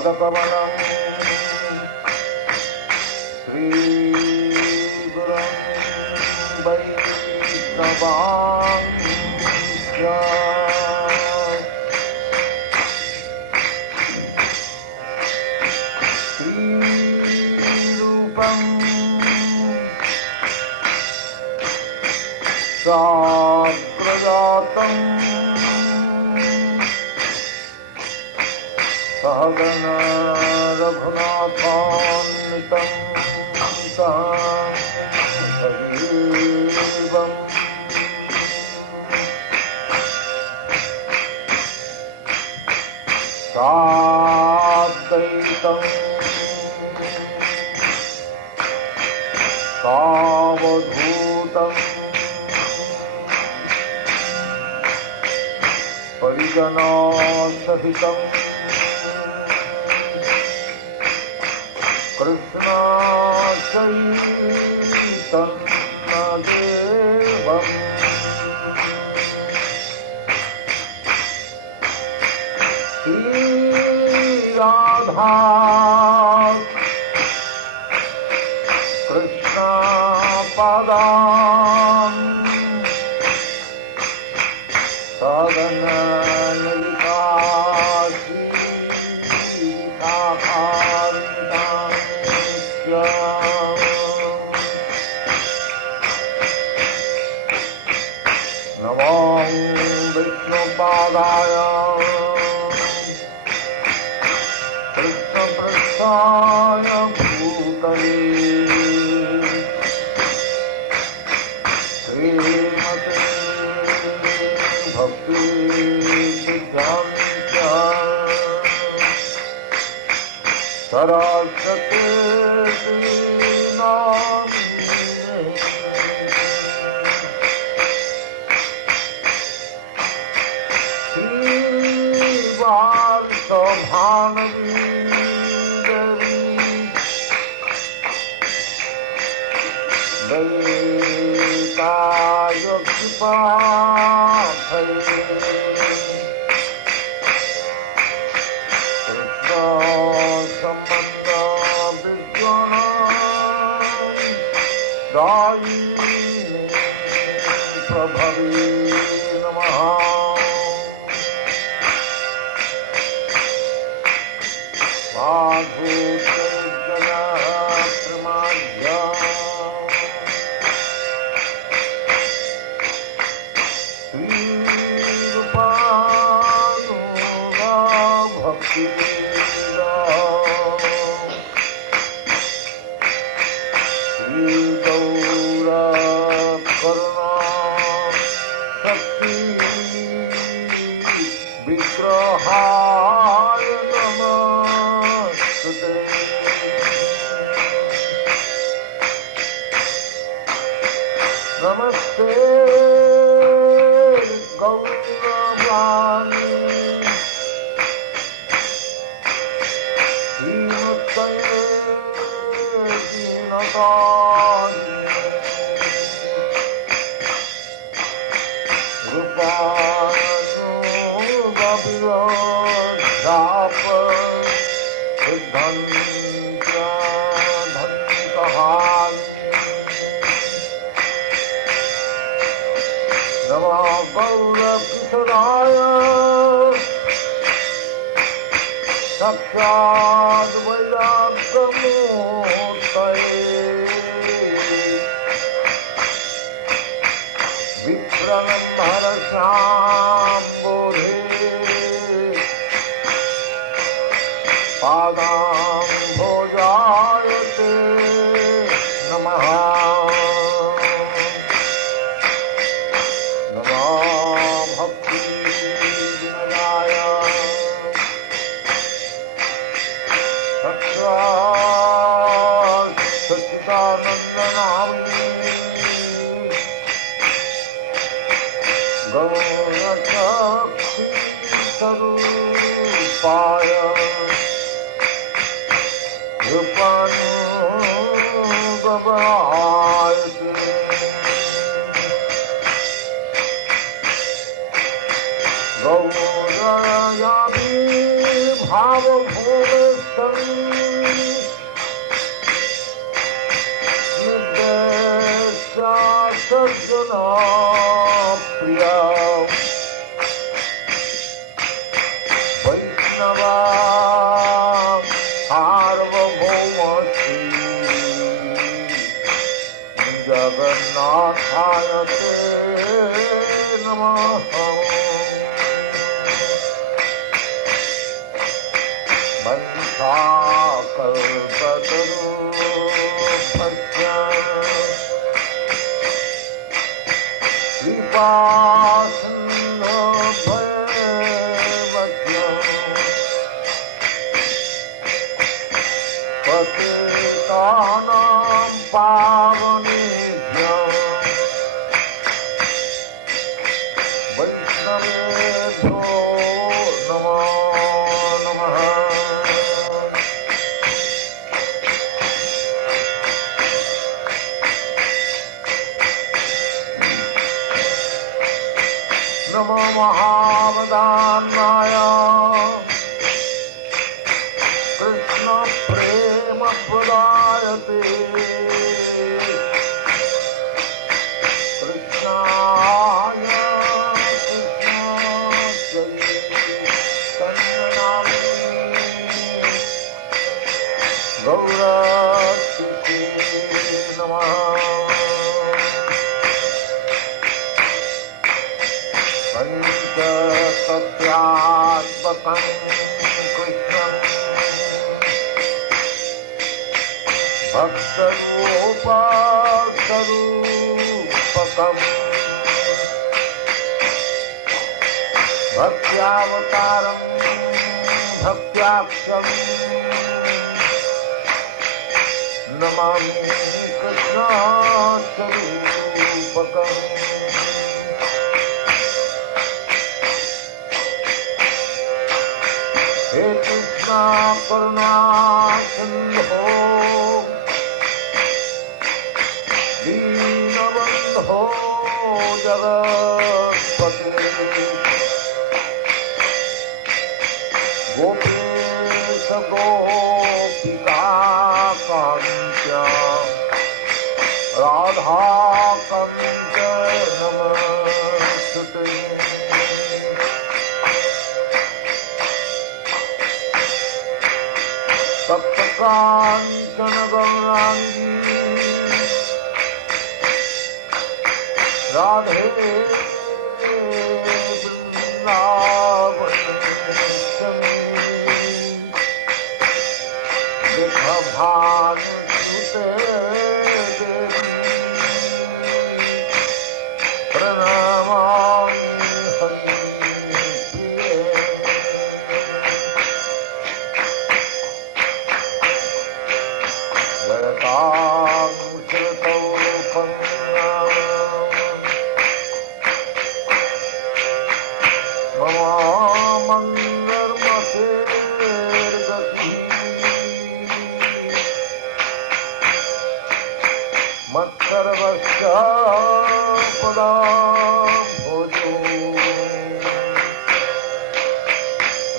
पदकमलं श्रीगुरुं वैष्णवांश्च श्रीरूपं साग्रजातं सहगण रघुनाथान्वितं तं सजीवम् साद्वैतं सावधूतं परिजनसहितं कृष्ण चैतन्यदेवम् राधा कृष्ण पदां सदन नमो विष्णुपादाय कृष्णपृष्ठाय भूतले श्रीमते भक्तिसिद्धान्त सरस्वती नामिने श्रीवासभानवी दयिताय कृपाफले कृष्ण सम्बन्ध विद्वान् दायिने प्रभवे नमः। विग्रहाय नमस्ते नमस्ते गौरवाणी श्रीमत्तये दीनदायिने रूपानुगविरोधाप सिद्धन्त्य धन्यकहानि नमो गौरकिशोराय साक्षात् वैराग्यमूर्तये विक्रमहरश्याम्बुधे पादाम्भोजाय ते नमः। नमो भक्तिविनयाय साक्षात् सच्चिदानन्दनामिने गौरशक्तिस्वरूपाय रूपानुगवाय गौरयामि भावभूमे सज्जना प्रिया वैष्णवा सार्वभौम जगन्नाथाय ते नमः। वंशाकल्पतरुभ्यश्च कृपासिन्धुभ्येव पतितानां पावनेभ्यो वैष्णवेभ्यो नमो नमः। नमो महावदान्नाय कृष्ण प्रेम प्रदायते कृष्णाय गौरस्ते नमः। पंचतत्त्वात्मकं कृष्णं भक्तरूपस्वरूपकम् भक्त्यावतारं भक्त्याख्यम् नमामि कृष्णस्वरूपकम्। हे कृष्णा करुणा सिंधो दीनबंधो जगत्पते गोपेश गोपिका कांच राधा कांच नमस्ते। तप्तकांचन गौरांगी राधे वृंदावनेश्वरी विभभानुसुते देवी प्रणमामि हरिप्रिये। जयतां श्रुतौ मम मङ्गलमतेर्गतिः मत्सर्वस्य पदाम्भोजो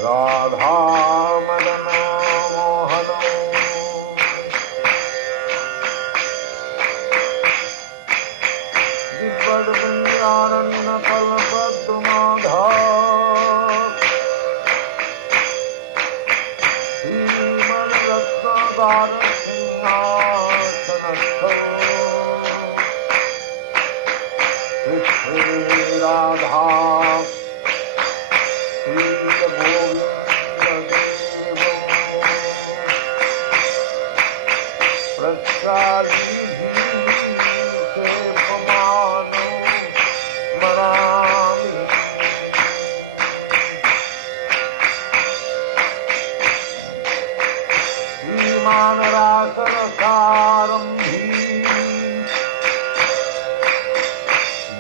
राधामदनो मोहनो विपद्विन्द्यानन्दकल्पद्रुमाधा श्रीमन्रत्नगारसिंहासनस्थो श्रीराधा श्रीगोविन्ददेवो प्रसादीभिषेपमानो स्मरामि। श्रीमानरासरसारम्भी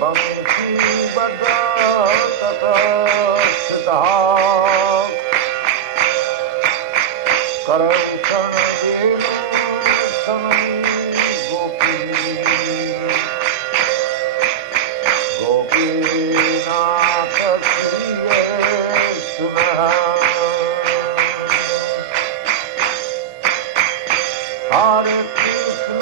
वंशीबद्धततस्थितः करौषणवेणुसमयी गोपी गोपीनाथप्रिये सुनः। हरे Krishna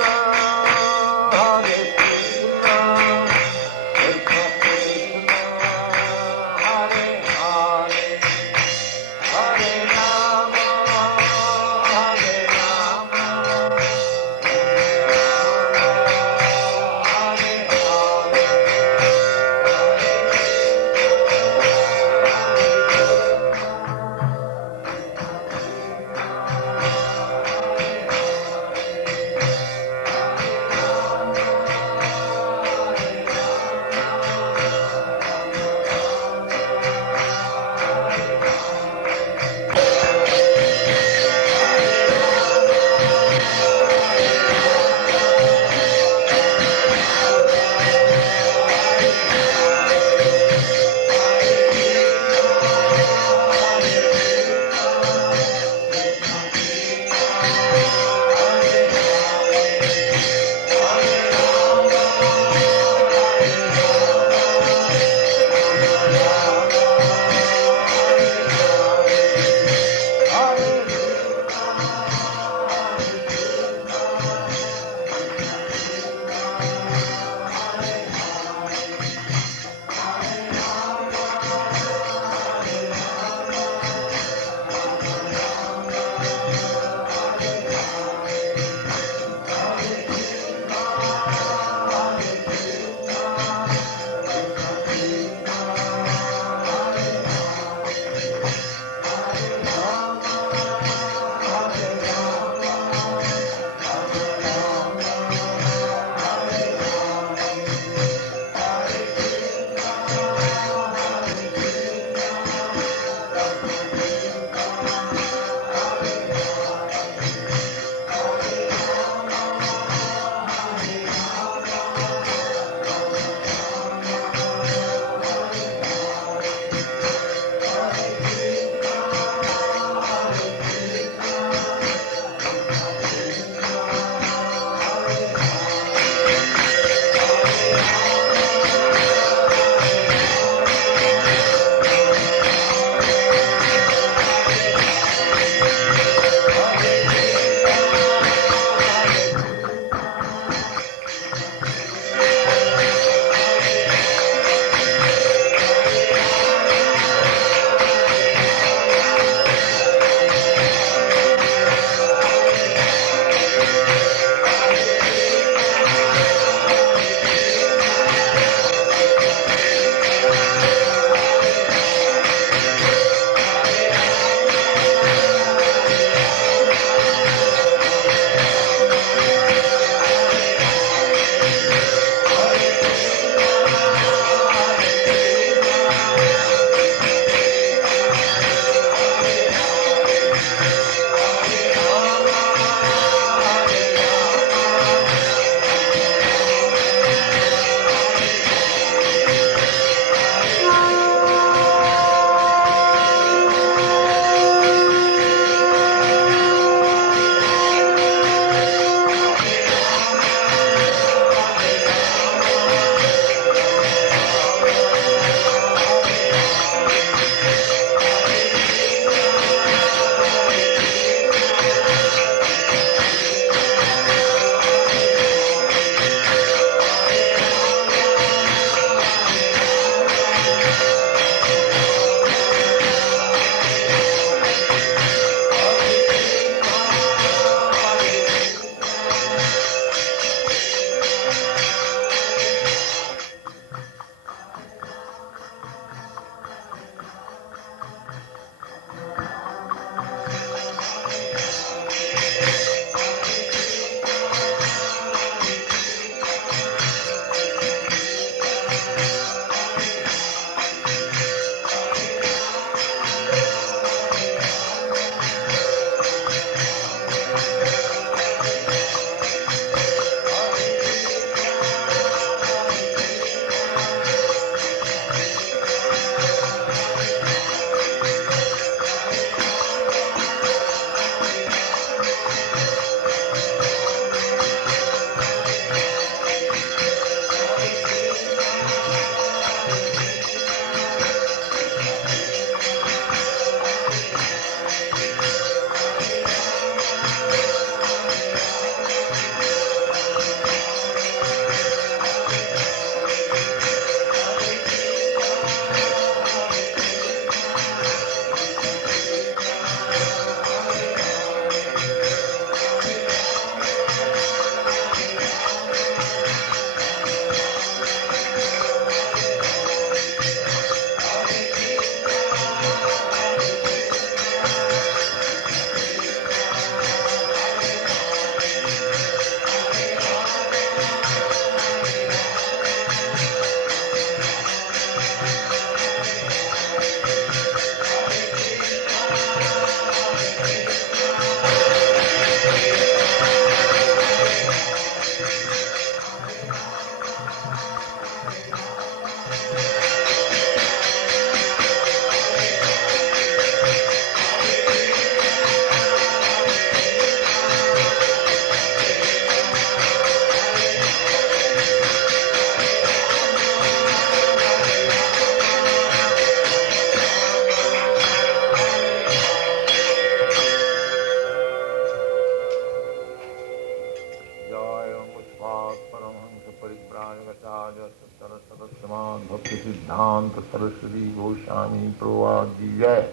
Saraswati Bhakti Siddhanta Saraswati Goswami Prabhupada ki jai.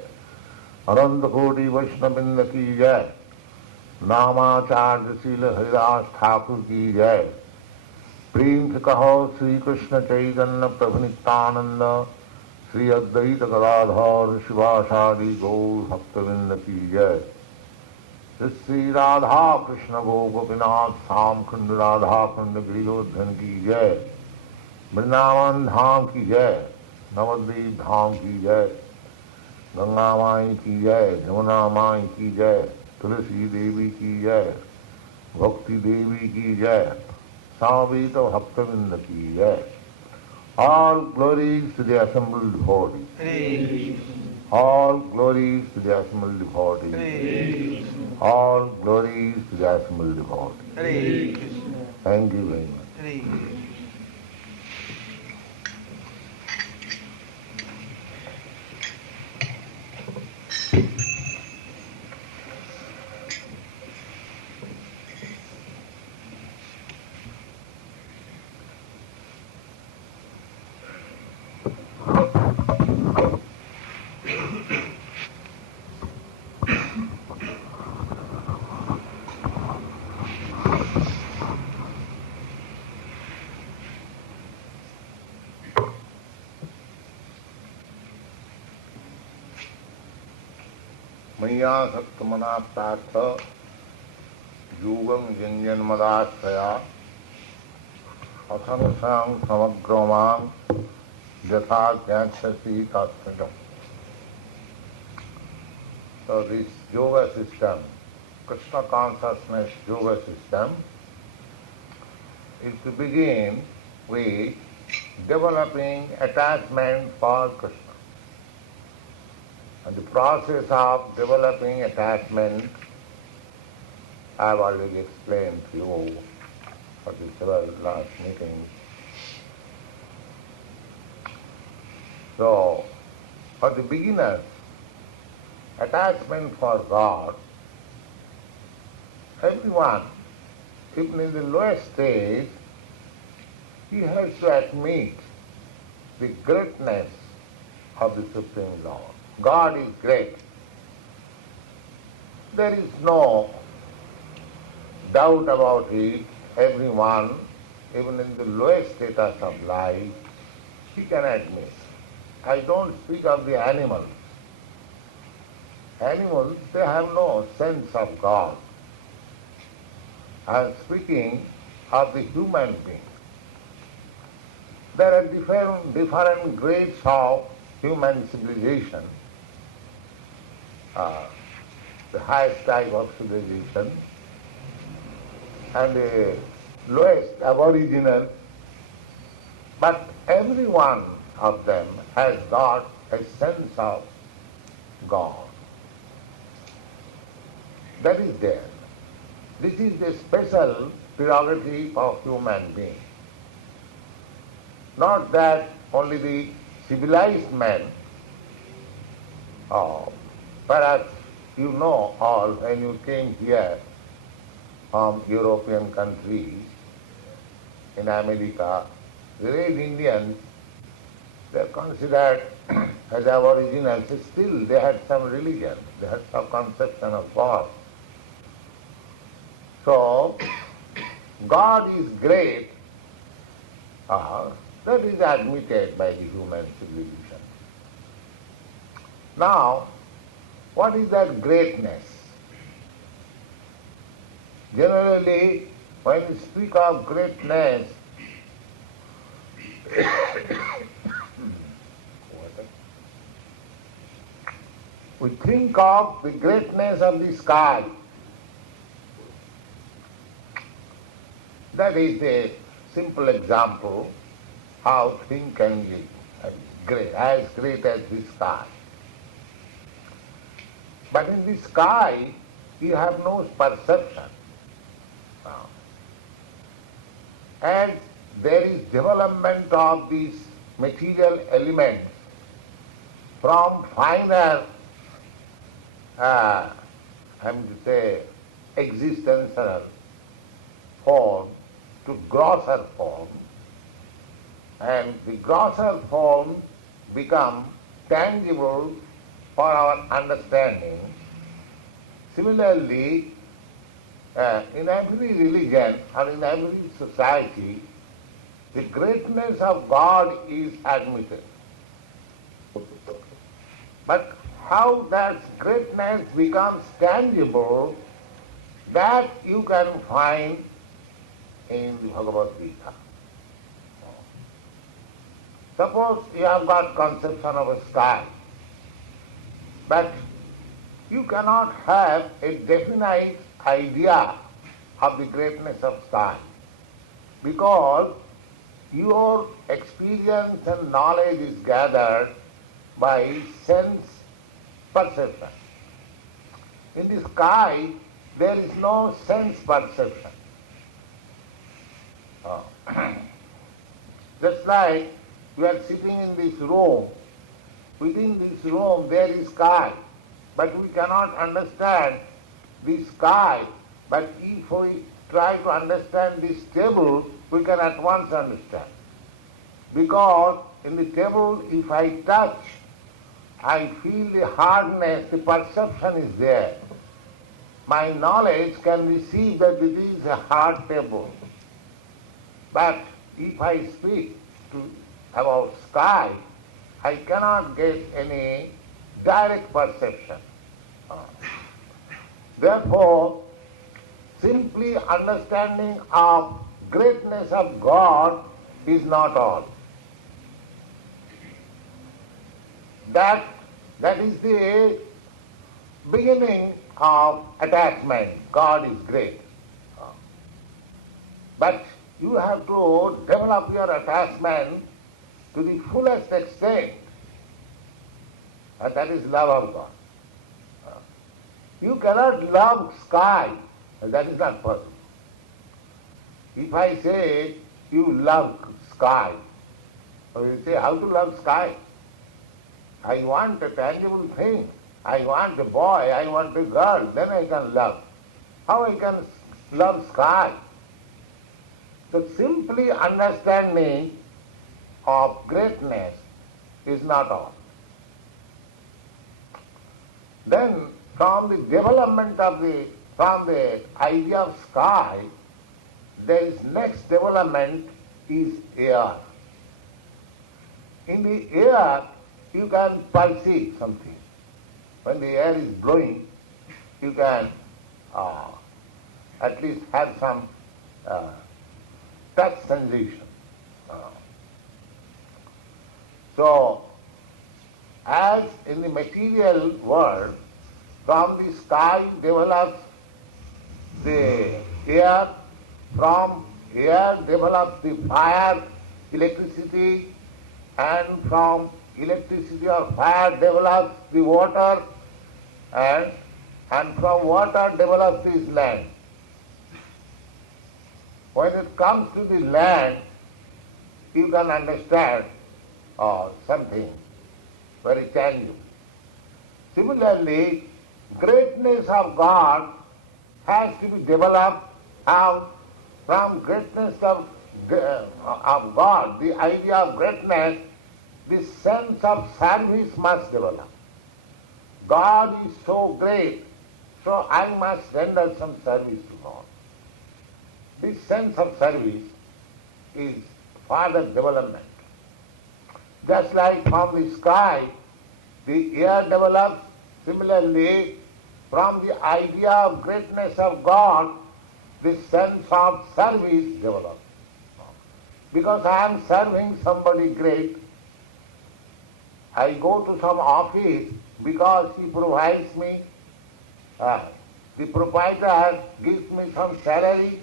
Ananta Koti Vaishnavrinda ki jai. Namacharya Srila Haridas Thakur ki jai. प्रेम से कहो श्री कृष्ण चैतन्य प्रभु नित्यानंद श्री अद्वैत गदाधर शिवासादि गौर भक्तवृंद की जय। श्री राधा कृष्ण गो गोपीनाथ श्याम कुंड राधा कुंड गिरिजोधन की जय। वृंदावन धाम की जय। नवद्वीप धाम की जय। गंगा माई की जय। जमुना माई की जय। तुलसी देवी की जय। भक्ति देवी की जय। Samavita Bhaktavinda ki jai. All glories to the assembled devotees. All glories to the assembled devotees. All glories to the assembled devotees. Thank you very much. मय्या सक्तमना Partha योगं जन्यन मदाश्रया असंशयं समग्रमां यथा ज्ञास्यसि तत्त्वम्. So this yoga system, Krishna consciousness yoga system, is to begin with developing attachment for Krishna. And the process of developing attachment I have already explained to you for the several last meetings. So, for the beginners, attachment for God, everyone, even in the lowest stage, he has to admit the greatness of the Supreme Lord. God is great. There is no doubt about it. Everyone, even in the lowest status of life, he can admit. I don't speak of the animals. Animals, they have no sense of God. I am speaking of the human being. There are different grades of human civilization. The highest type of civilization and the lowest aboriginal, but every one of them has got a sense of God. That is there. This is the special prerogative of human being. Not that only the civilized men, perhaps you know all when you came here from European countries, in America, the red Indians, they are considered as aboriginals. Still they had some religion, they had some conception of God. So, God is great, that is admitted by the human civilization. Now, what is that greatness? Generally, when we speak of greatness, we think of the greatness of the sky. That is a simple example how things can be great, as great as the sky. But in the sky, you have no perception. As there is development of these material elements from finer, existential form to grosser form, and the grosser form become tangible for our understanding. Similarly, in every religion or in every society, the greatness of God is admitted. But how that greatness becomes tangible, that you can find in the Bhagavad Gita. Suppose you have got conception of a sky, but you cannot have a definite idea of the greatness of sky, because your experience and knowledge is gathered by sense perception. In the sky, there is no sense perception. Just like we are sitting in this room, within this room there is sky, but we cannot understand the sky. But if we try to understand this table, we can at once understand. Because in the table, if I touch, I feel the hardness, the perception is there. My knowledge can receive that it is a hard table. But if I speak about sky, I cannot get any direct perception. Therefore, simply understanding of greatness of God is not all. That is the beginning of attachment. God is great. But you have to develop your attachment to the fullest extent, and that is love of God. You cannot love sky, and that is not possible. If I say you love sky, you say, how to love sky? I want a tangible thing. I want a boy, I want a girl, then I can love. How I can love sky? So simply understanding of greatness is not all. Then from the development of from the idea of sky, there is next development is air. In the air, you can perceive something. When the air is blowing, you can at least have some touch sensation. So, as in the material world, from the sky develops the air, from air develops the fire, electricity, and from electricity or fire develops the water, and from water develops this land. When it comes to the land, you can understand something very tangible. Similarly, greatness of God has to be developed out from greatness of God, the idea of greatness, the sense of service must develop. God is so great, so I must render some service to God. This sense of service is further development. Just like from the sky, the air develops, similarly, from the idea of greatness of God, the sense of service develops. Because I am serving somebody great, I go to some office because he provides me, the proprietor gives me some salary,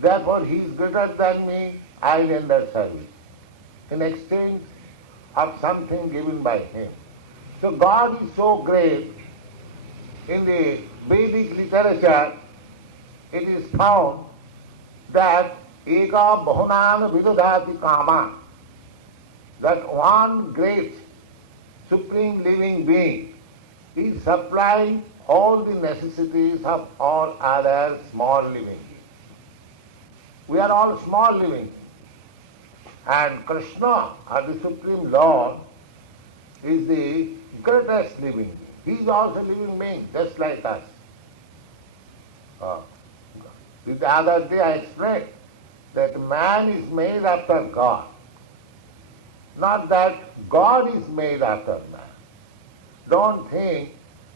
therefore he is greater than me, I render service in exchange of something given by him. So God is so great. In the Vedic literature, it is found that eka bahunam vidadhati kama, that one great supreme living being is supplying all the necessities of all other small living beings. We are all small living beings. And Kṛṣṇa, or the Supreme Lord, is the greatest living being. He is also a living being, just like us. The other day I explained that man is made after God. Not that God is made after man. Don't think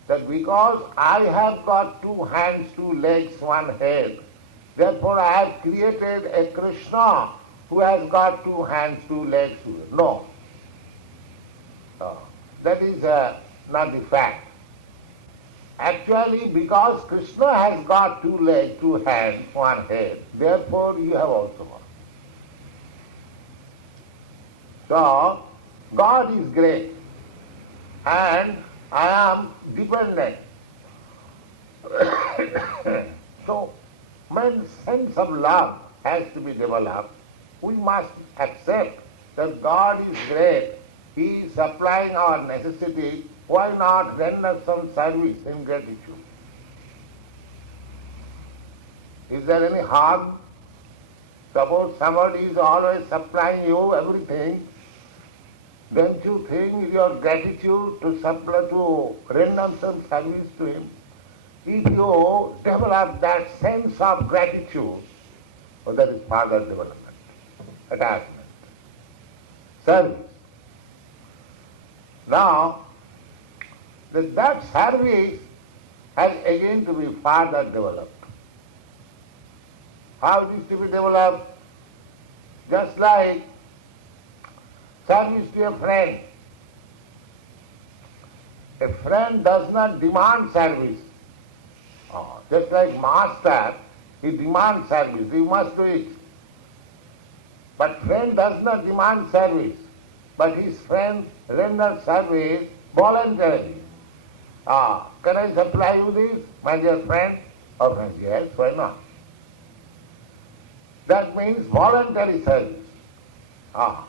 that because I have got 2 hands, 2 legs, 1 head, therefore I have created a Kṛṣṇa who has got 2 hands, 2 legs. No. That is not the fact. Actually, because Kṛṣṇa has got 2 legs, 2 hands, 1 head, therefore you have also got. So, God is great and I am dependent. So, when sense of love has to be developed, we must accept that God is great. He is supplying our necessity. Why not render some service in gratitude? Is there any harm? Suppose somebody is always supplying you everything, don't you think with your gratitude to render some service to him? If you develop that sense of gratitude, that is further development, attachment, service. Now, that service has again to be further developed. How it is to be developed? Just like service to a friend. A friend does not demand service. Just like master, he demands service, you must do it. But friend does not demand service, but his friend renders service voluntarily. Can I supply you this, my dear friend? Oh, friends, yes, why not? That means voluntary service.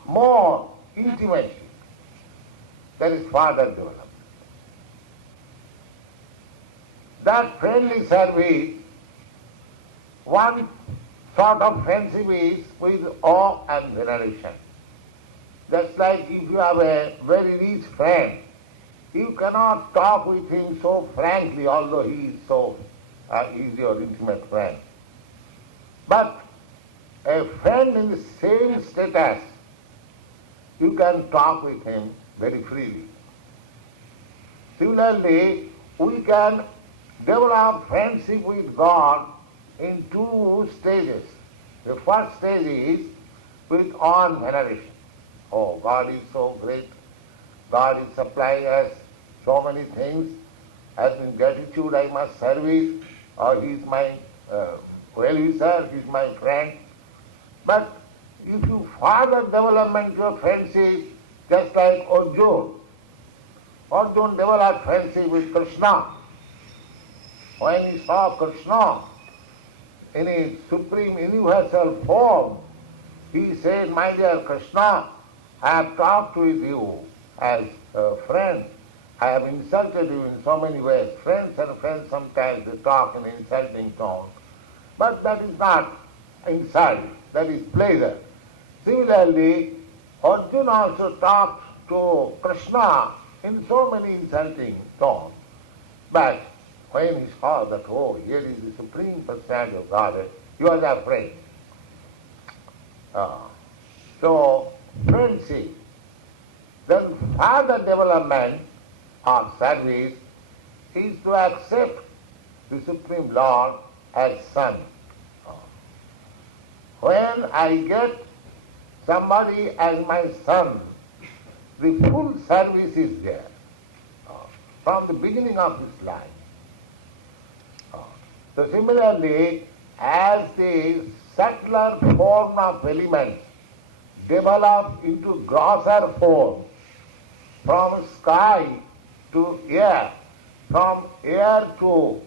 More intimacy. That is further developed. That friendly service, one sort of friendship is with awe and veneration. Just like if you have a very rich friend, you cannot talk with him so frankly, although he is your intimate friend. But a friend in the same status, you can talk with him very freely. Similarly, we can develop friendship with God in 2 stages. The first stage is with awe and veneration. Oh, God is so great. God is supplying us so many things. As in gratitude, I must service. He is my well-wisher, he is my friend. But if you further development your friendship, just like Arjuna developed friendship with Kṛṣṇa. When he saw Kṛṣṇa in his supreme universal form, he said, my dear Kṛṣṇa, I have talked with you as a friend. I have insulted you in so many ways. Friends and friends sometimes they talk in insulting tone. But that is not insult, that is pleasure. Similarly, Arjuna also talked to Kṛṣṇa in so many insulting tones. But when he saw that, oh, here is the Supreme Personality of Godhead, he was afraid. So, friendship, then further development of service is to accept the Supreme Lord as Son. When I get somebody as my son, the full service is there from the beginning of his life. So similarly, as the subtler form of elements develop into grosser form, from sky to air, from air to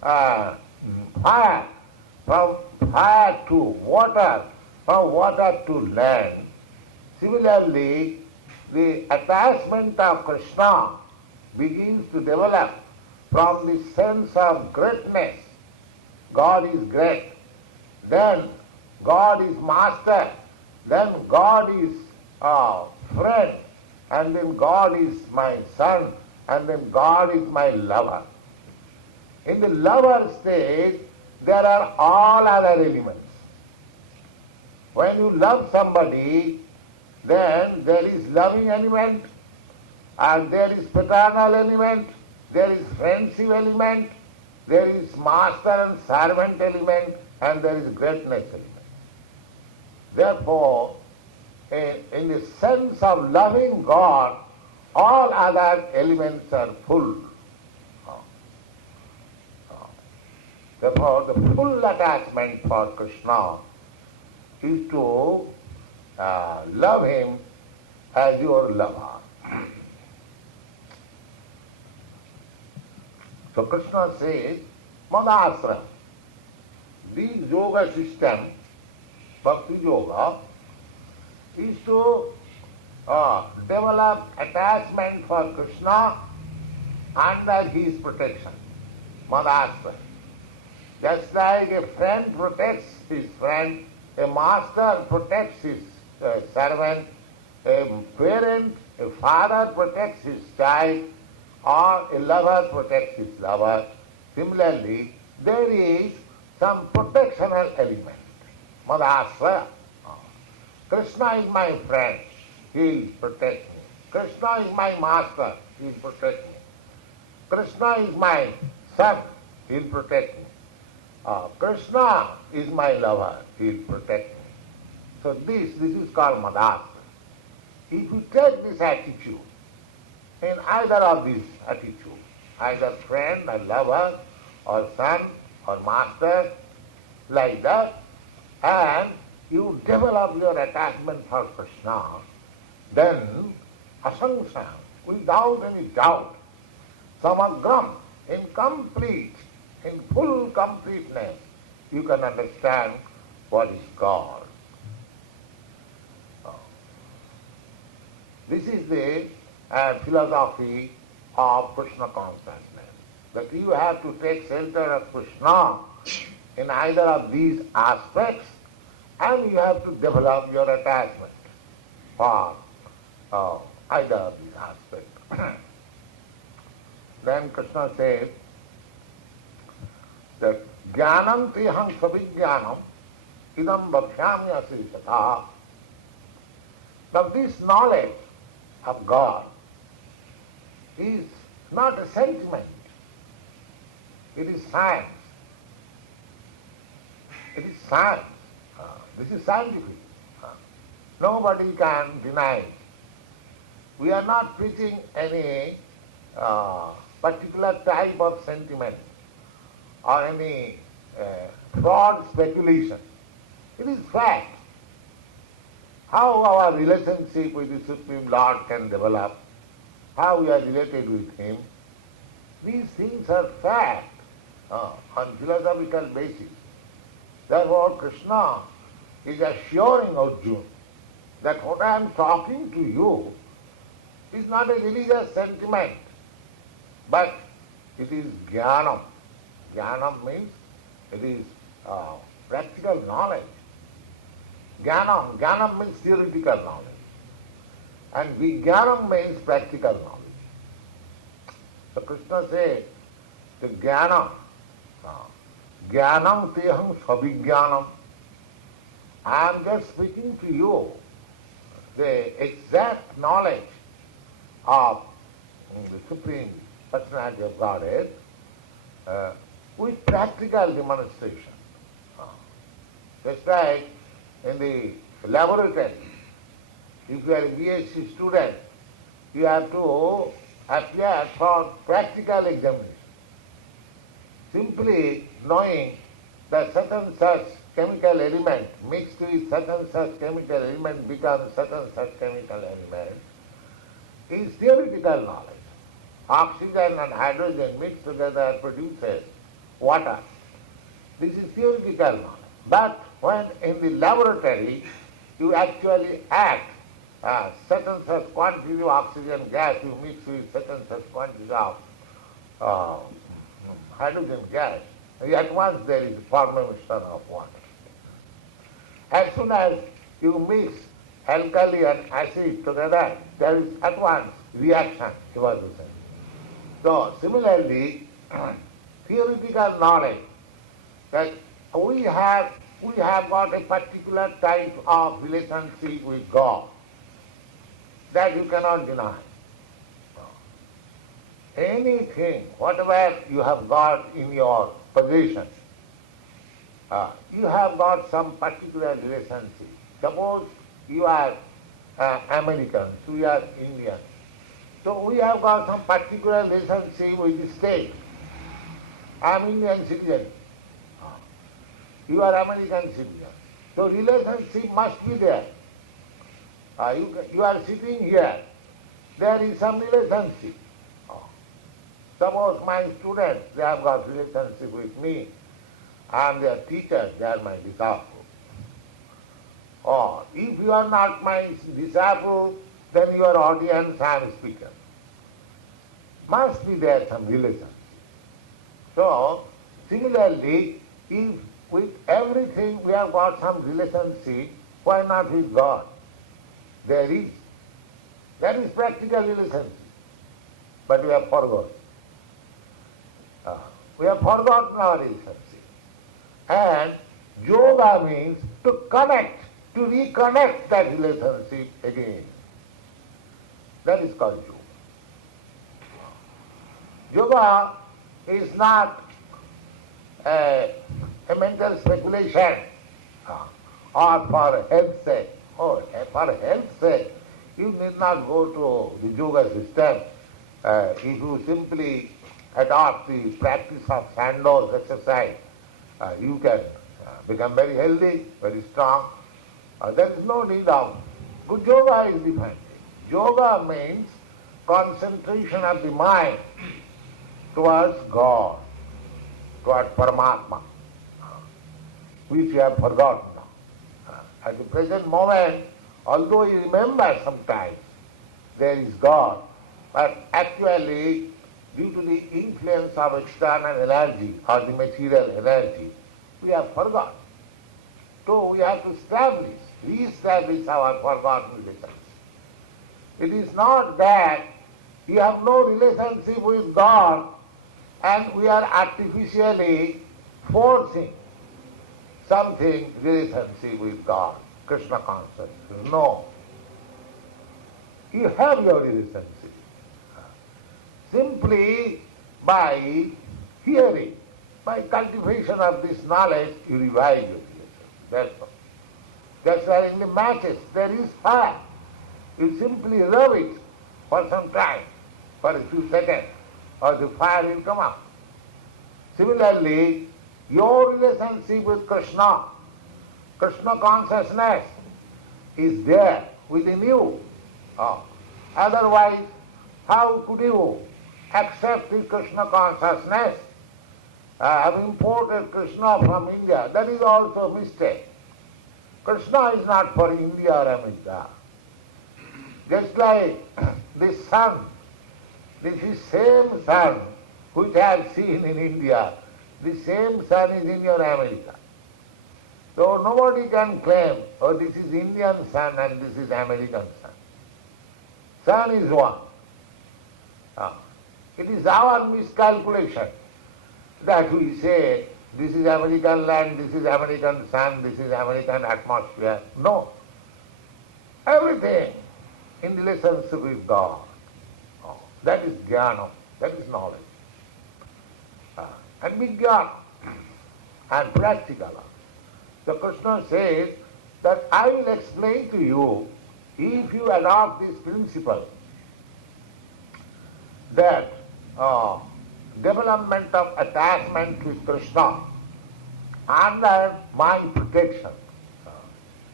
fire, from fire to water, from water to land. Similarly, the attachment of Kṛṣṇa begins to develop from the sense of greatness. God is great. Then God is master. then God is a friend, and then God is my son, and then God is my lover. In the lover stage, there are all other elements. When you love somebody, then there is loving element, and there is paternal element, there is friendship element, there is master and servant element, and there is greatness element. Therefore, in the sense of loving God, all other elements are full. Therefore, the full attachment for Kṛṣṇa is to love him as your lover. So Kṛṣṇa says, Madasra, this yoga system, Bhakti Yoga, is to develop attachment for Kṛṣṇa under his protection. Madasra. Just like a friend protects his friend, a master protects his servant, a parent, a father protects his child, or a lover protects his lover. Similarly, there is some protectional element. Madhasraya. Kṛṣṇa is my friend, he will protect me. Kṛṣṇa is my master, he will protect me. Kṛṣṇa is my son, he will protect me. Kṛṣṇa is my lover, he will protect me. So this is called Madhasraya. If you take this attitude, in either of these attitudes, either friend or lover or son or master, like that, and you develop your attachment for Kṛṣṇa, then asaṅsha, without any doubt, samagram, in full completeness, you can understand what is God. This is the philosophy of Kṛṣṇa consciousness, that you have to take center of Kṛṣṇa in either of these aspects, and you have to develop your attachment for either of these aspects. Then Kṛṣṇa says that jnanam teham savijnanam idam bhakshyami asrisata. Now this knowledge of God is not a sentiment, it is science. It is science. This is scientific. Nobody can deny it. We are not preaching any particular type of sentiment or any broad speculation. It is fact. How our relationship with the Supreme Lord can develop, how we are related with Him, these things are fact on philosophical basis. Therefore Kṛṣṇa is assuring Arjuna that what I am talking to you is not a religious sentiment, but it is jnanam. Jnanam means it is practical knowledge. Jnanam means theoretical knowledge. And vijnanam means practical knowledge. So Kṛṣṇa says, the jnanam teham savijnanam. I am just speaking to you the exact knowledge of the Supreme Personality of Godhead with practical demonstration. Just like in the laboratory, if you are a BSc student, you have to appear for practical examination. Simply knowing that such and such chemical element mixed with such and such chemical element becomes such and such chemical element is theoretical knowledge. Oxygen and hydrogen mixed together produces water. This is theoretical knowledge. But when in the laboratory you actually act such and such quantity of oxygen gas, you mix with such and such quantity of hydrogen gas, at once there is formation of water. As soon as you mix alkali and acid together, there is at once reaction, evolution. So similarly, theoretical knowledge, that we have got a particular type of relationship with God, that you cannot deny. Anything, whatever you have got in your possession, you have got some particular relationship. Suppose you are Americans, we are Indians. So we have got some particular relationship with the state. I am Indian citizen. You are American citizen. So relationship must be there. You are sitting here. There is some relationship. Suppose my students, they have got relationship with me. I am their teacher, they are my disciple. Or if you are not my disciple, then your audience, I am speaker. Must be there some relationship. So, similarly, if with everything we have got some relationship, why not with God? There is. That is practical relationship. But we have forgotten. We have forgotten our relationship. And yoga means to connect, to reconnect that relationship again. That is called yoga. Yoga is not a mental speculation or for health's sake. Oh, for health's sake, you need not go to the yoga system. If you simply adopt the practice of Sandoz exercise, you can become very healthy, very strong. There is no need of. Good yoga is different. Yoga means concentration of the mind towards God, towards Paramatma, which you have forgotten now. At the present moment, although you remember sometimes there is God, but actually due to the influence of external energy or the material energy, we have forgotten. So we have to re-establish our forgotten relationship. It is not that you have no relationship with God and we are artificially forcing something relationship with God, Kṛṣṇa consciousness. No. You have your relationship. Simply by hearing, by cultivation of this knowledge, you revive your relationship. That's all. That's why in the matches there is fire. You simply rub it for some time, for a few seconds, or the fire will come up. Similarly, your relationship with Kṛṣṇa, Kṛṣṇa consciousness is there within you. Otherwise, how could you accept the Kṛṣṇa consciousness? Have imported Kṛṣṇa from India, that is also a mistake. Kṛṣṇa is not for India or America. Just like the sun, this is same sun which I have seen in India, the same sun is in your America. So nobody can claim, oh, this is Indian sun and this is American sun. Sun is one. It is our miscalculation that we say, this is American land, this is American sun, this is American atmosphere. No. Everything in relationship with God. That is jnana, that is knowledge. And vijnana and practical. So Kṛṣṇa says that I will explain to you, if you adopt this principle, that development of attachment with Kṛṣṇa under my protection.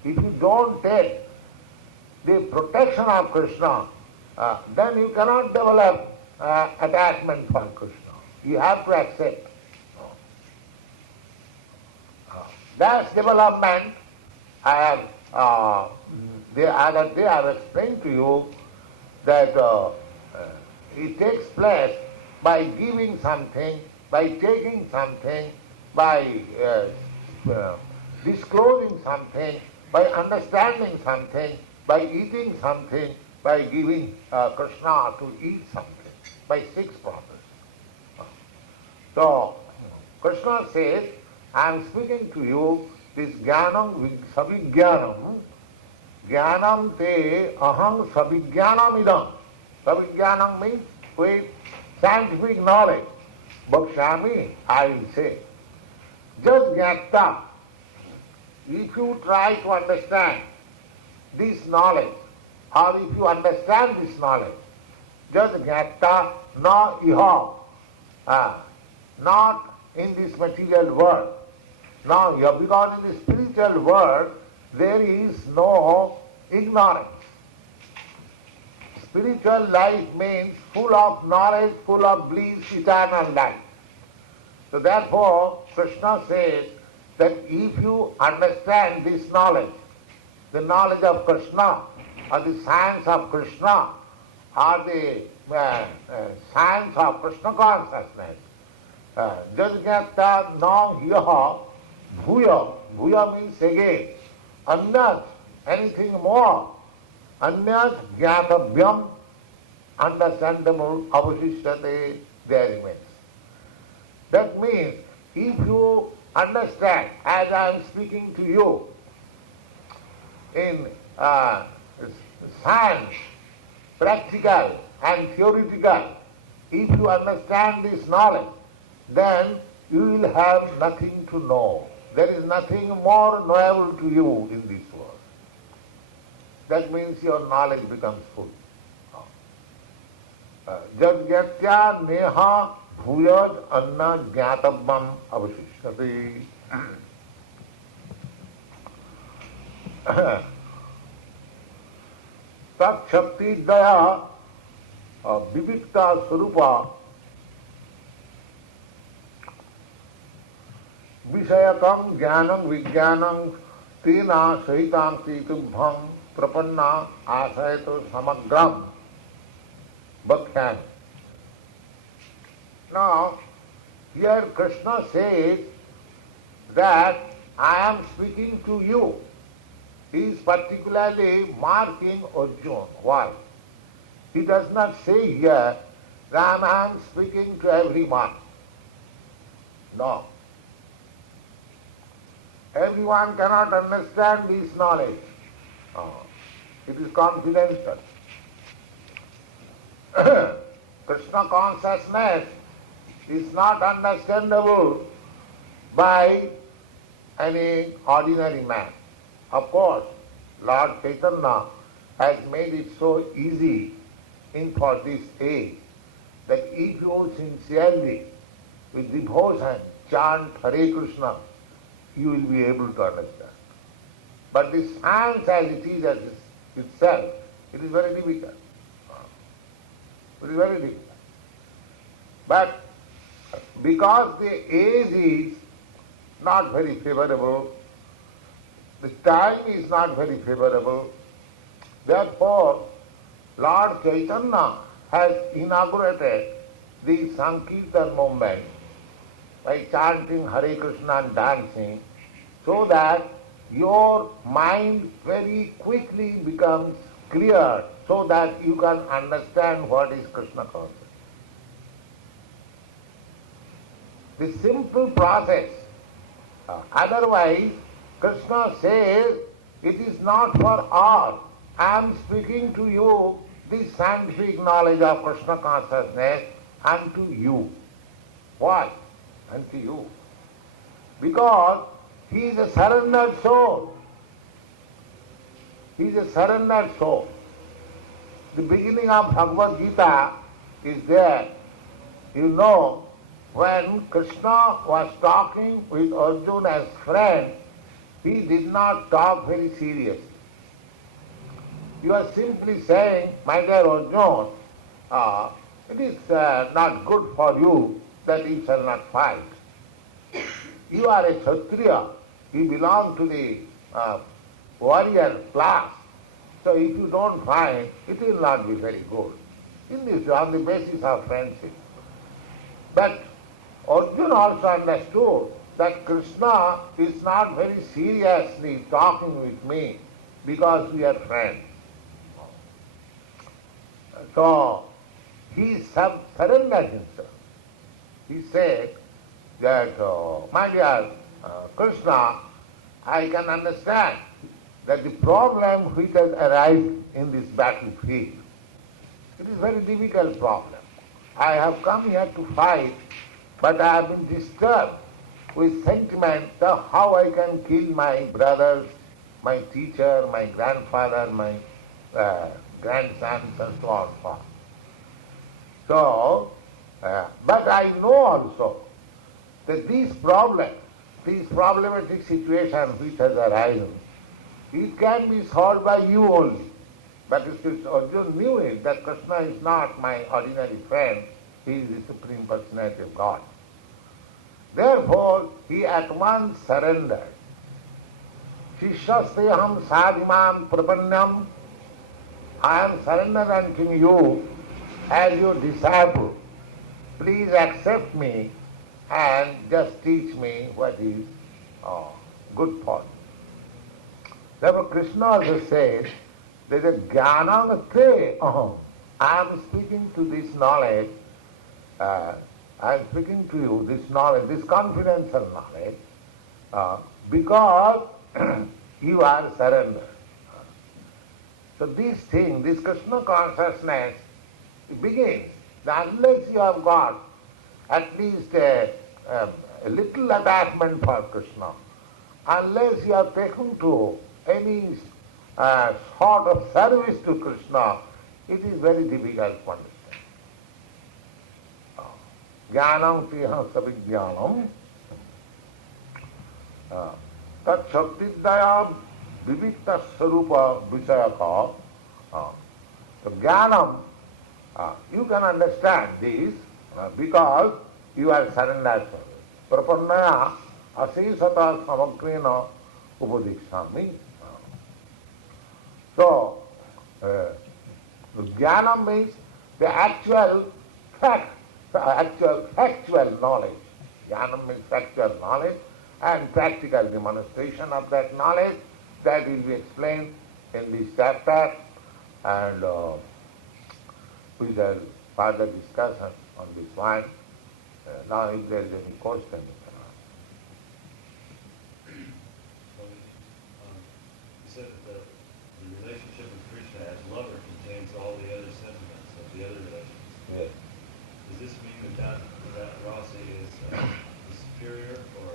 If you don't take the protection of Kṛṣṇa, then you cannot develop attachment for Kṛṣṇa. You have to accept. That's development. I have the other day I have explained to you that it takes place by giving something, by taking something, by disclosing something, by understanding something, by eating something, by giving Kṛṣṇa to eat something, by 6 processes. So, Kṛṣṇa says, I am speaking to you, this jnanam savijnanam, jnanam te aham savijnanam idam. Savijnanam means with scientific knowledge. Bhakshami, I will say. Just jnata. If you try to understand this knowledge, or if you understand this knowledge, just jnata na iha, not in this material world. Now, because in the spiritual world, there is no ignorance. Spiritual life means full of knowledge, full of bliss, eternal life. So therefore, Kṛṣṇa says that if you understand this knowledge, the knowledge of Kṛṣṇa, or the science of Kṛṣṇa, or the science of Kṛṣṇa consciousness, Jajñata na yaha bhuya. Bhuya means again. Anyat, anything more. Anyat jnatavyam, understandable, avashishyate, there remains. That means, if you understand, as I am speaking to you, in science, practical and theoretical, if you understand this knowledge, then you will have nothing to know. There is nothing more knowable to you in this world. That means your knowledge becomes full. Jadgyatya neha bhuyad anna jnatavam avashishyate. Tat shakti daya vivikta swarupa Vishayakam jnanam vijnanam tina sahitam titubham prapanna asayato samagram bhaktyan. Now, here Kṛṣṇa says that I am speaking to you. He is particularly marking Arjuna. Why? He does not say here that I am speaking to everyone. No. Everyone cannot understand this knowledge. It is confidential. Kṛṣṇa consciousness is not understandable by any ordinary man. Of course, Lord Chaitanya has made it so easy for this age that if you sincerely, with devotion, chant Hare Kṛṣṇa, you will be able to understand. But the science as it is as itself, it is very difficult. It is very difficult. But because the age is not very favorable, the time is not very favorable, therefore Lord Chaitanya has inaugurated the Sankirtan movement by chanting Hare Kṛṣṇa and dancing, so that your mind very quickly becomes clear, so that you can understand what is Kṛṣṇa consciousness. The simple process. Otherwise, Kṛṣṇa says, it is not for all. I am speaking to you this scientific knowledge of Kṛṣṇa consciousness unto you. Why? Unto you. Because he is a surrendered soul. He is a surrendered soul. The beginning of Bhagavad Gita is there. You know, when Kṛṣṇa was talking with Arjuna as friend, he did not talk very seriously. He was simply saying, my dear Arjuna, it is not good for you that you shall not fight. You are a Kshatriya, you belong to the warrior class, so if you don't fight, it will not be very good. In this, on the basis of friendship. But Arjuna also understood that Kṛṣṇa is not very seriously talking with me because we are friends. So he surrendered himself. He said that, my dear Kṛṣṇa, I can understand that the problem which has arisen in this battlefield, it is a very difficult problem. I have come here to fight, but I have been disturbed with sentiment of how I can kill my brothers, my teacher, my grandfather, my grandsons, and so on and so on. So, but I know also that these problems, these problematic situations which has arisen, it can be solved by you only. But Arjuna knew it, that Kṛṣṇa is not my ordinary friend, he is the Supreme Personality of God. Therefore, he at once surrendered. Shishasteham sadimam prapannam, I am surrendering you as your disciple. Please accept me and just teach me what is good for you. Therefore, Kṛṣṇa also says, there is a jnanam te aham. I am speaking to this knowledge, I am speaking to you this knowledge, this confidential knowledge, because you are surrendered. So this thing, this Kṛṣṇa consciousness, it begins. Unless you have got at least a little attachment for Kṛṣṇa, unless you have taken to any sort of service to Kṛṣṇa, it is very difficult to understand. Jnanam tiham savijnanam tat shaktiddaya vivitta sarupa visayaka. So jnanam, you can understand this because you are surrendered. Prapannaya asesata samakrena upadikshami. So, jnanam means the actual fact, factual knowledge. Jnanam means factual knowledge and practical demonstration of that knowledge. That will be explained in this chapter, and we shall further discussion on this one. Now if there is any question, you can ask. You said that the relationship with Kṛṣṇa as lover contains all the other sentiments of the other relations. Yes. Does this mean that rasa is superior or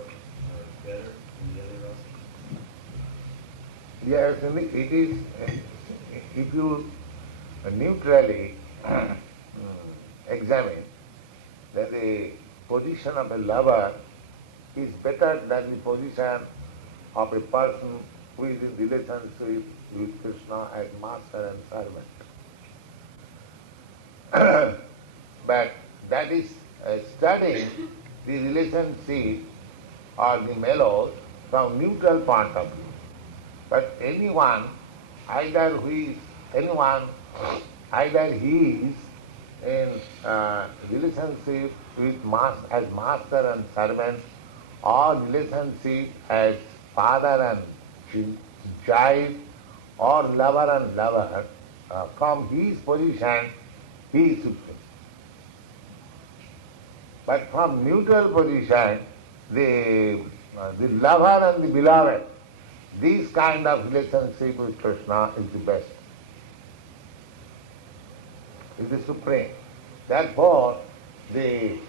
better than the other rasas? Yes, it is, if you neutrally examine, then the position of a lover is better than the position of a person who is in relationship with Kṛṣṇa as master and servant. But that is studying the relationship or the mellows from neutral point of view. But anyone, either he is in relationship with as master and servant, or relationship as father and child, or lover and lover, from his position he is supreme. But from neutral position, the lover and the beloved, this kind of relationship with Kṛṣṇa is the best. It is supreme. Therefore, the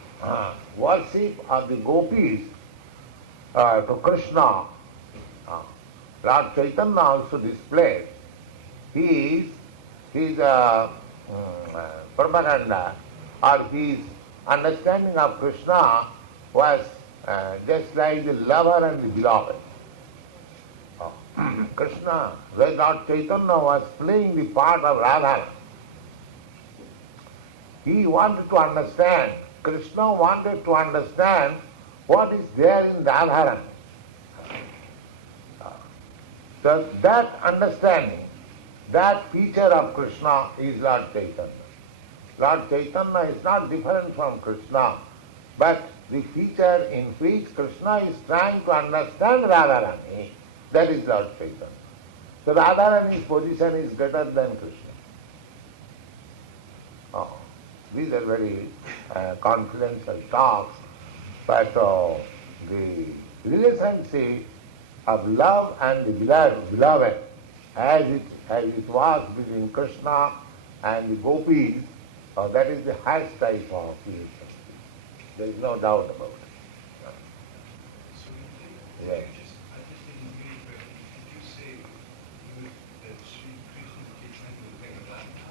worship of the gopis to Kṛṣṇa, Lord Chaitanya also displayed. His propaganda or his understanding of Kṛṣṇa was just like the lover and the beloved. Kṛṣṇa, when Lord Chaitanya was playing the part of Radha, he wanted to understand, Kṛṣṇa wanted to understand what is there in Radharani. So that understanding, that feature of Kṛṣṇa is Lord Chaitanya. Lord Chaitanya is not different from Kṛṣṇa, but the feature in which Kṛṣṇa is trying to understand Radharani, that is Lord Chaitanya. So Radharani's position is greater than Kṛṣṇa. Oh, these are very confidential talks, but the relationship of love and the beloved, as it was between Kṛṣṇa and the gopis, that is the highest type of relationship. There is no doubt about it. So Yes. I just didn't hear you correctly. Did you say that Sri Krishna is trying to play Radha?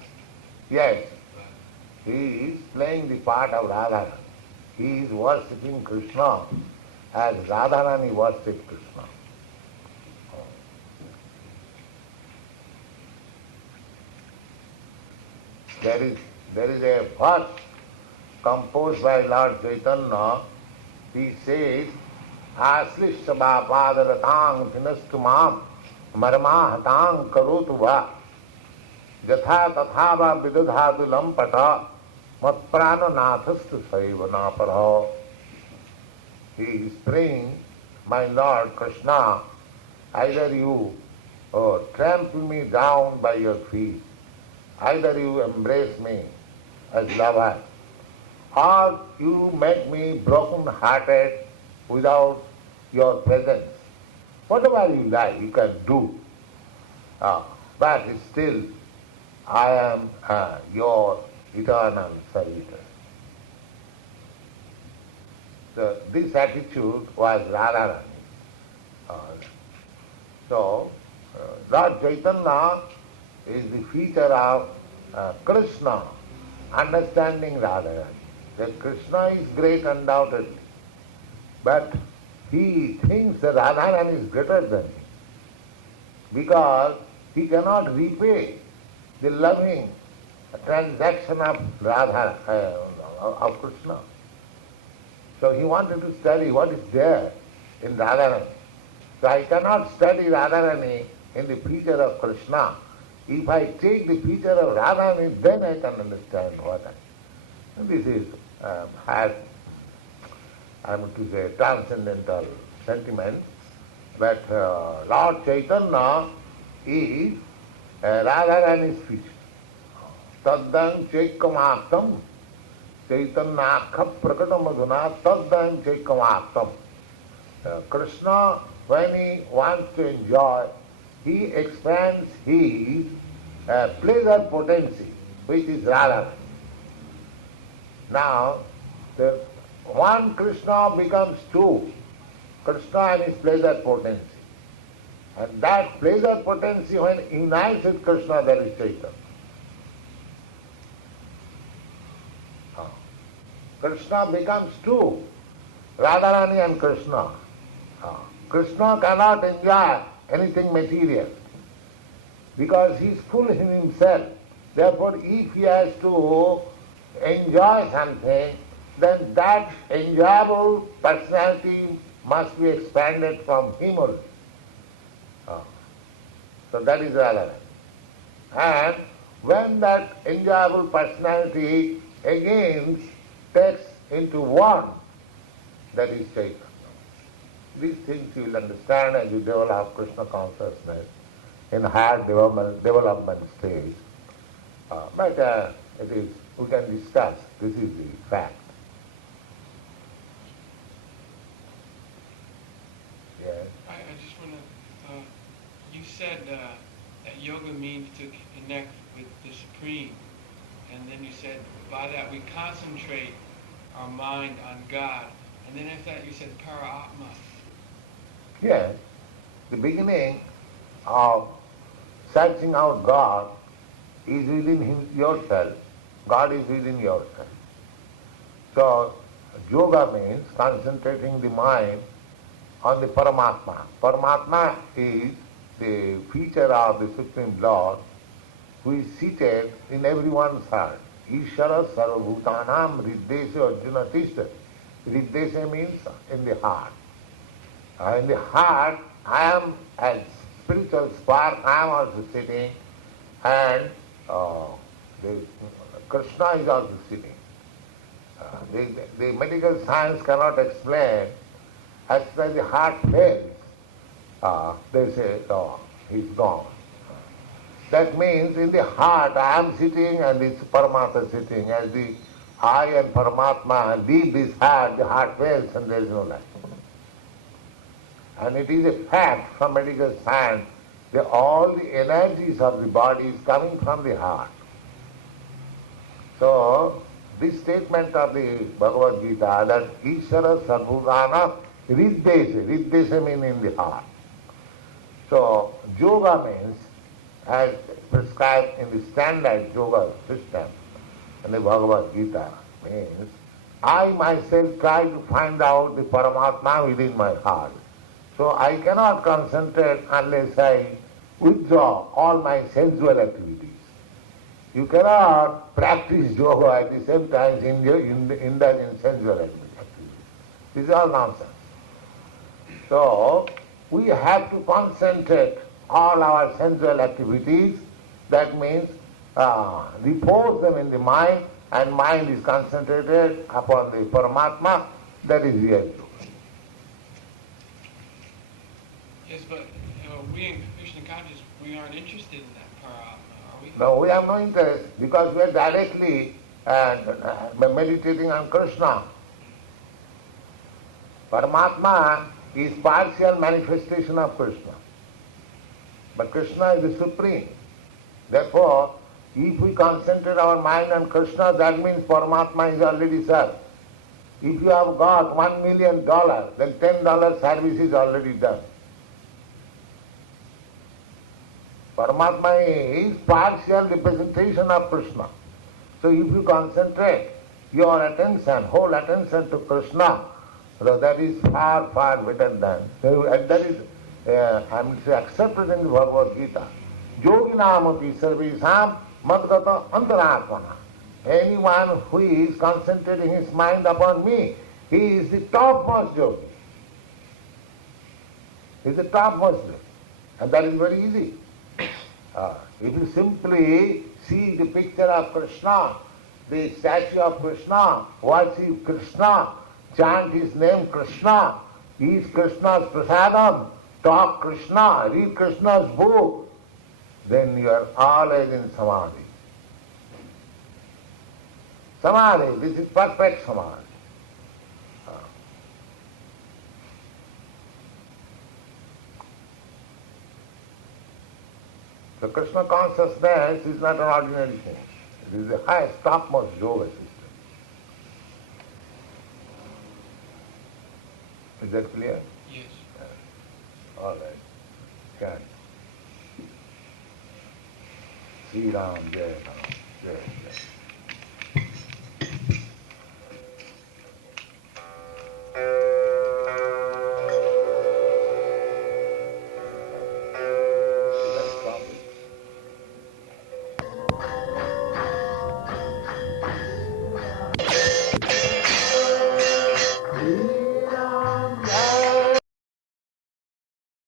Yes, he is playing the part of Radharani. He is worshipping Kṛṣṇa as Radharani worshipped Kṛṣṇa. There is a verse composed by Lord Chaitanya. He says, Aslishya va padaratang tinastu mam marmahatang karotu va jatha tatha va vidadhatu lampata mat prana nathastu saiva naparaha. He is praying, my Lord Kṛṣṇa, either you trample me down by your feet, either you embrace me as lover, or you make me broken-hearted without your presence. Whatever you like, you can do. But still, I am your eternal servitor. So this attitude was Radharani. So, Lord Chaitanya is the feature of Kṛṣṇa, understanding Radharani. That Kṛṣṇa is great undoubtedly, but he thinks that Radharani is greater than him, because he cannot repay the loving transaction of of Kṛṣṇa. So he wanted to study what is there in Radharani. So I cannot study Radharani in the feature of Kṛṣṇa. If I take the feature of Radharani, then I can understand what I... This is, I would to say, transcendental sentiment, but Lord Chaitanya is Radharani's feature. Taddam chekkamaktam chaitanyakha prakatam adhuna taddam chekkamaktam. Kṛṣṇa, when he wants to enjoy, he expands his pleasure potency, which is Radharani. Now, the one Kṛṣṇa becomes two, Kṛṣṇa and his pleasure potency. And that pleasure potency, when unites with Kṛṣṇa, that is Chaitanya. Kṛṣṇa becomes two, Radharani and Kṛṣṇa. Kṛṣṇa cannot enjoy anything material because he is full in himself. Therefore, if he has to enjoy something, then that enjoyable personality must be expanded from him only. So that is Radharani. And when that enjoyable personality again takes into one, that is Chaitanya. These things you will understand as you develop Kṛṣṇa consciousness in higher development stage. But it is, we can discuss, this is the fact. Yes. I just want to, you said that yoga means to connect with the Supreme, and then you said by that we concentrate our mind on God, and then after that you said para-atma. Yes, the beginning of searching out God is within yourself. God is within yourself. So, yoga means concentrating the mind on the Paramatma. Paramatma is the feature of the Supreme Lord who is seated in everyone's heart. Ishara sarvabhutanam riddesha arjuna tishta. Riddesha means in the heart. In the heart, I am as spiritual spark, I am also sitting, and the Kṛṣṇa is also sitting. The medical science cannot explain. As soon as the heart fails, they say, no, he's gone. That means in the heart I am sitting and it's Paramatma sitting. As the I and Paramatma leave this heart, the heart fails and there is no life. And it is a fact from medical science that all the energies of the body is coming from the heart. So, this statement of the Bhagavad Gita that Ishvara Sarvbhutana Riddesa means in the heart. So, yoga means, as prescribed in the standard yoga system in the Bhagavad Gita, means I myself try to find out the Paramatma within my heart. So I cannot concentrate unless I withdraw all my sensual activities. You cannot practice yoga at the same time indulge in sensual activities. This is all nonsense. So we have to concentrate all our sensual activities. That means repose them in the mind, and mind is concentrated upon the Paramatma. That is real yoga. Yes, but we in Krishna consciousness, we aren't interested in that Paramatma, are we? No, we have no interest because we are directly meditating on Kṛṣṇa. Paramatma is partial manifestation of Kṛṣṇa. But Kṛṣṇa is the supreme. Therefore, if we concentrate our mind on Kṛṣṇa, that means Paramatma is already served. If you have got $1 million, then $10 service is already done. Paramatma is partial representation of Kṛṣṇa. So if you concentrate your attention, whole attention to Kṛṣṇa, so that is far, far better than, and that is accepted in the Bhagavad Gita. Yoginamapi sarvesam madgata antaratmana. Anyone who is concentrating his mind upon me, he is the topmost yogi. He is the topmost yogi. And that is very easy. If you simply see the picture of Kṛṣṇa, the statue of Kṛṣṇa, worship Kṛṣṇa, chant his name Kṛṣṇa, eat Kṛṣṇa's prasadam, talk Kṛṣṇa, read Kṛṣṇa's book, then you are always in samadhi. Samadhi, this is perfect samadhi. So Kṛṣṇa consciousness is not an ordinary thing. It is the highest, topmost yoga system. Is that clear? Yes. All right. Can. Sri Ram, Jai Ram, Jai Jai.